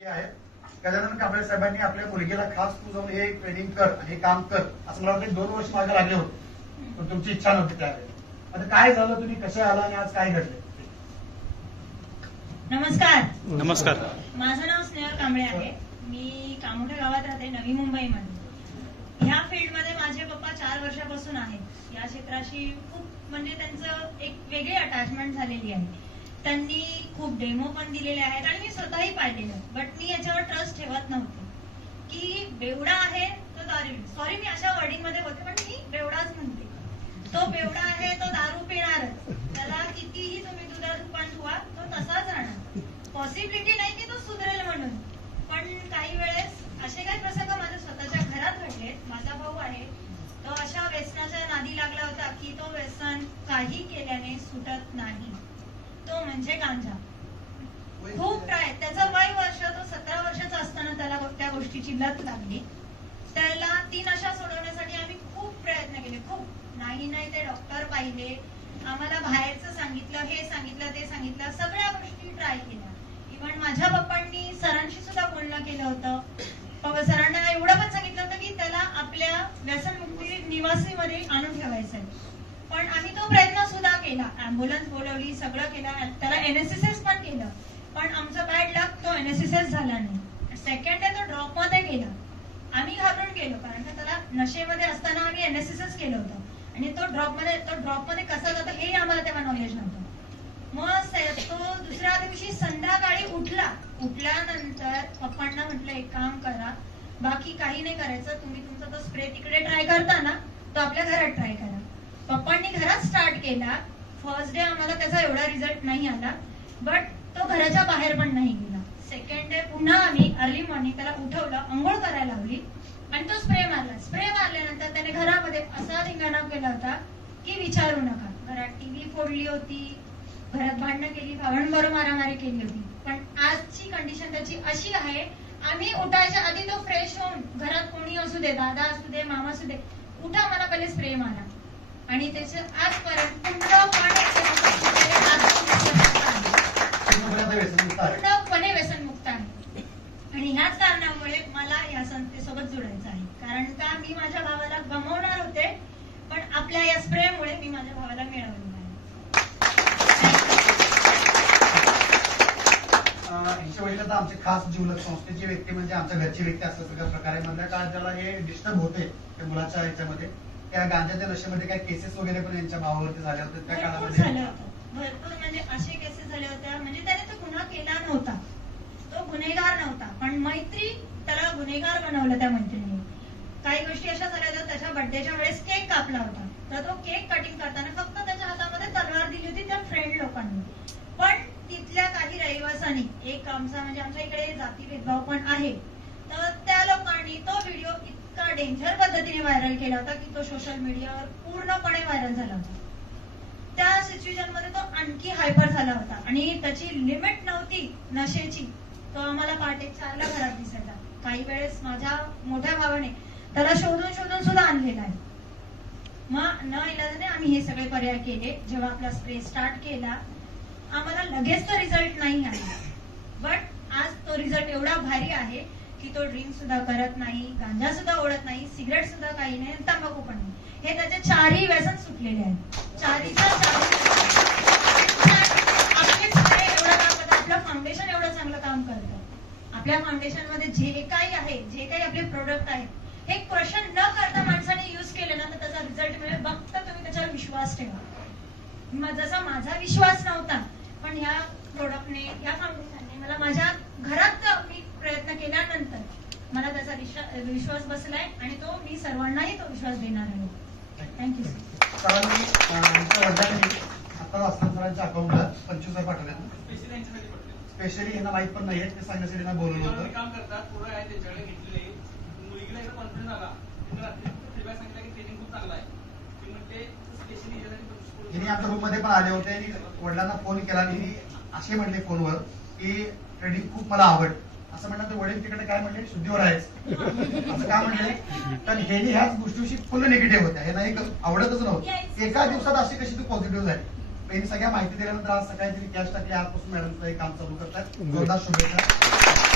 हे आहे गजानन कांबळे साहेबांनी आपल्या मुलगीला खास तू जाऊन हे ट्रेनिंग कर हे काम कर असं मला वाटतं दोन वर्ष मागे लागले होते. पण तुमची इच्छा नव्हती त्यावेळेस आता काय झालं तुम्ही कसे आला आणि आज काय घडले? नमस्कार. नमस्कार. माझं नाव स्नेहल कांबळे आहे. मी कामोठ्या गावात राहते नवी मुंबईमध्ये ह्या फील्डमध्ये माझे पप्पा चार वर्षापासून आहेत. या क्षेत्राशी खूप म्हणजे त्यांचं एक वेगळी अटॅचमेंट झालेली आहे. त्यांनी खूप डेमो पण दिलेले आहेत. आणि मी स्वतःही पाहिलेलं बट मी याच्यावर ट्रस्ट ठेवत नव्हते. की बेवडा आहे तो दारू सॉरी मी अशा वर्डिंगमध्ये होते पण मी बेवडाच म्हणते. तो बेवडा आहे तो दारू पिणारच. त्याला कितीही तुम्ही दुधात दुकान ठुवा तो तसाच राहणार. पॉसिबिलिटी नाही की तो सुधरेल म्हणून. पण काही वेळेस असे काही प्रसंग माझ्या स्वतःच्या घरात घडले माझा भाऊ आहे तो अशा व्यसनाच्या नादी लागला होता की तो व्यसन काही केल्याने सुटत नाही तो म्हणजे गांजा. खूप ट्राय त्याचं वय वर्ष तो सतरा वर्षाचा असताना त्याला त्या गोष्टीची लत लागली. त्याला ती नशा सोडवण्यासाठी आम्ही खूप प्रयत्न केले. खूप. नाही नाही ते डॉक्टर पाहिले. आम्हाला बाहेरचं सांगितलं हे सांगितलं ते सांगितलं. सगळ्या गोष्टी ट्राय केल्या. इव्हन माझ्या पप्पांनी सरांशी सुद्धा बोलणं केलं होतं. सरांना एवढं पण सांगितलं होतं की त्याला आपल्या व्यसनमुक्ती निवासीमध्ये आणून ठेवायचं आहे पण आम्ही तो प्रयत्न सुद्धा केला. अँब्युलन्स बोलवली सगळं केलं त्याला एनएसएसएस पण केलं. पण आमचा बॅड लक तो एनएसएसएस झाला नाही. सेकंड आहे तो ड्रॉपमध्ये गेला. आम्ही घाबरून गेलो कारण का त्याला नशेमध्ये असताना आम्ही एनएसएसएस केलं होतं. आणि तो ड्रॉपमध्ये तो ड्रॉपमध्ये कसा जातो हे आम्हाला तेव्हा नॉलेज नव्हतं. मग तो दुसऱ्या दिवशी संध्याकाळी उठला. उठल्यानंतर पप्पांना म्हटलं एक काम करा. बाकी काही नाही करायचं. तुम्ही तुमचा तो स्प्रे तिकडे ट्राय करता ना तो आपल्या घरात ट्राय करा. पप्पांनी घरात स्टार्ट केला. फर्स्ट डे आम्हाला त्याचा एवढा रिझल्ट नाही आला. बट तो घराच्या बाहेर पण नाही गेला. सेकंड डे पुन्हा आम्ही अर्ली मॉर्निंग त्याला उठवलं आंघोळ करायला लावली. आणि तो स्प्रे मारला. स्प्रे मारल्यानंतर त्याने घरामध्ये असा धिंगाणा केला होता की विचारू नका. घरात टीव्ही फोडली होती. घरात भांडणं केली भावांबरोबर मारामारी केली होती. पण आजची कंडिशन त्याची अशी आहे आम्ही उठायच्या आधी तो फ्रेश होऊन घरात कोणी असू दे दादा असू दे मामा असू दे उठा मला पहिले स्प्रे मारा. आणि त्याचं आजपर्यंत पूर्णपणे व्यसनमुक्त आहे. आणि ह्याच कारणामुळे मला या संस्थेसोबत जुडायचं आहे. कारण का मी माझ्या भावाला गमावणार होते पण आपल्या या स्प्रेमुळे मी माझ्या भावाला ऐंशी वर्षाचा आमचे खास जीवलक संस्थेची व्यक्ती म्हणजे आमच्या घरची व्यक्ती असल्या सगळ्या प्रकारे. मधल्या काळात ज्याला हे डिस्टर्ब होते त्या मुलाच्या ह्याच्यामध्ये. त्या गांजाच्या नशेमध्ये काही केसेस वगैरे पण यांच्या भावावरती झाल्या होत्या त्या भरपूर काळामध्ये. होतं भरपूर म्हणजे असे केसेस झाले होत्या. म्हणजे त्याने तो गुन्हा केला नव्हता. तो गुन्हेगार नव्हता. पण मैत्री त्याला गुन्हेगार बनवलं त्या मैत्रिणीने काही गोष्टी अशा झाल्या होत्या त्याच्या बर्थडेच्या वेळेस केक कापला होता. तर तो केक कटिंग करताना फक्त त्याच्या हातामध्ये तलवार दिली होती त्या फ्रेंड लोकांनी. पण तिथल्या काही रहिवासांनी एक आमचा म्हणजे आमच्या इकडे जाती भेदभाव पण आहे तर त्या लोकांनी तो व्हिडिओ इतका डेंजर पद्धतीने व्हायरल केला होता की तो सोशल मीडियावर पूर्णपणे व्हायरल झाला होता. त्या सिच्युएशनमध्ये तो आणखी हायपर झाला होता आणि त्याची लिमिट नव्हती नशेची. तो आम्हाला पहाटे चारला घरात दिसायचा. काही वेळेस माझ्या मोठ्या भावाने त्याला शोधून शोधून सुद्धा आणलेला आहे. मग न इलाजाने आम्ही हे सगळे पर्याय केले. जेव्हा आपला स्प्रे स्टार्ट केला आम्हाला लगेच तो रिझल्ट नाही आला. बट आज तो रिझल्ट एवढा भारी आहे की तो ड्रिंक सुद्धा करत नाही गांजा सुद्धा ओढत नाही सिगरेट सुद्धा काही नाही तंबाखू पण नाही. हे त्याचे चारही व्यसन सुटलेले आहेत. चारीच्या आपलं फाउंडेशन एवढं चांगलं काम करतं आपल्या फाउंडेशनमध्ये जे काही आहे जे काही आपले प्रोडक्ट आहेत हे क्वेश्चन न करता माणसाने युज केले ना तर त्याचा रिझल्ट मिळेल. फक्त तुम्ही त्याच्यावर विश्वास ठेवा. जसा माझा विश्वास नव्हता पण ह्या प्रोडक्टने या फाउंडेशनने मला माझ्या घरात मी प्रयत्न केल्यानंतर मला त्याचा विश्वा- विश्वास बसलाय आणि तो मी सर्वांनाही तो विश्वास देणार आहे. थँक्यू अकाउंटला पंचवीस हजार पाठवले स्पेशली यांना माहीत पण नाहीये ते सांगण्यासाठी त्यांना बोलवलं त्याच्यावर होतं. ते काम करतात पुढे आहे त्यांच्याकडे घेतलेले मुलगीला एकदा कॉन्फिडन्स आला सांगितला की ट्रेनिंग खूप चांगला आहे. ती म्हणते स्पेशली हिने आमच्या रूममध्ये पण आले होते. आणि वडिलांना फोन केला आणि असे म्हणले फोनवर की ट्रेडिंग खूप मला आवड असं म्हणलं तर वडील तिकडे काय म्हणले? शुद्धीवर आहेस. असं का म्हणले? तर हे ह्याच गोष्टीशी फुल निगेटिव्ह होत्या. हे नाही आवडतच नव्हतं. एका दिवसात अशी कशी तू पॉझिटिव्ह झाली? पहिली सगळ्या माहिती दिल्यानंतर आज सकाळी तरी कॅश टाकली. आजपासून मॅडमचं हे काम चालू करतात. जोरदार शुभेच्छा.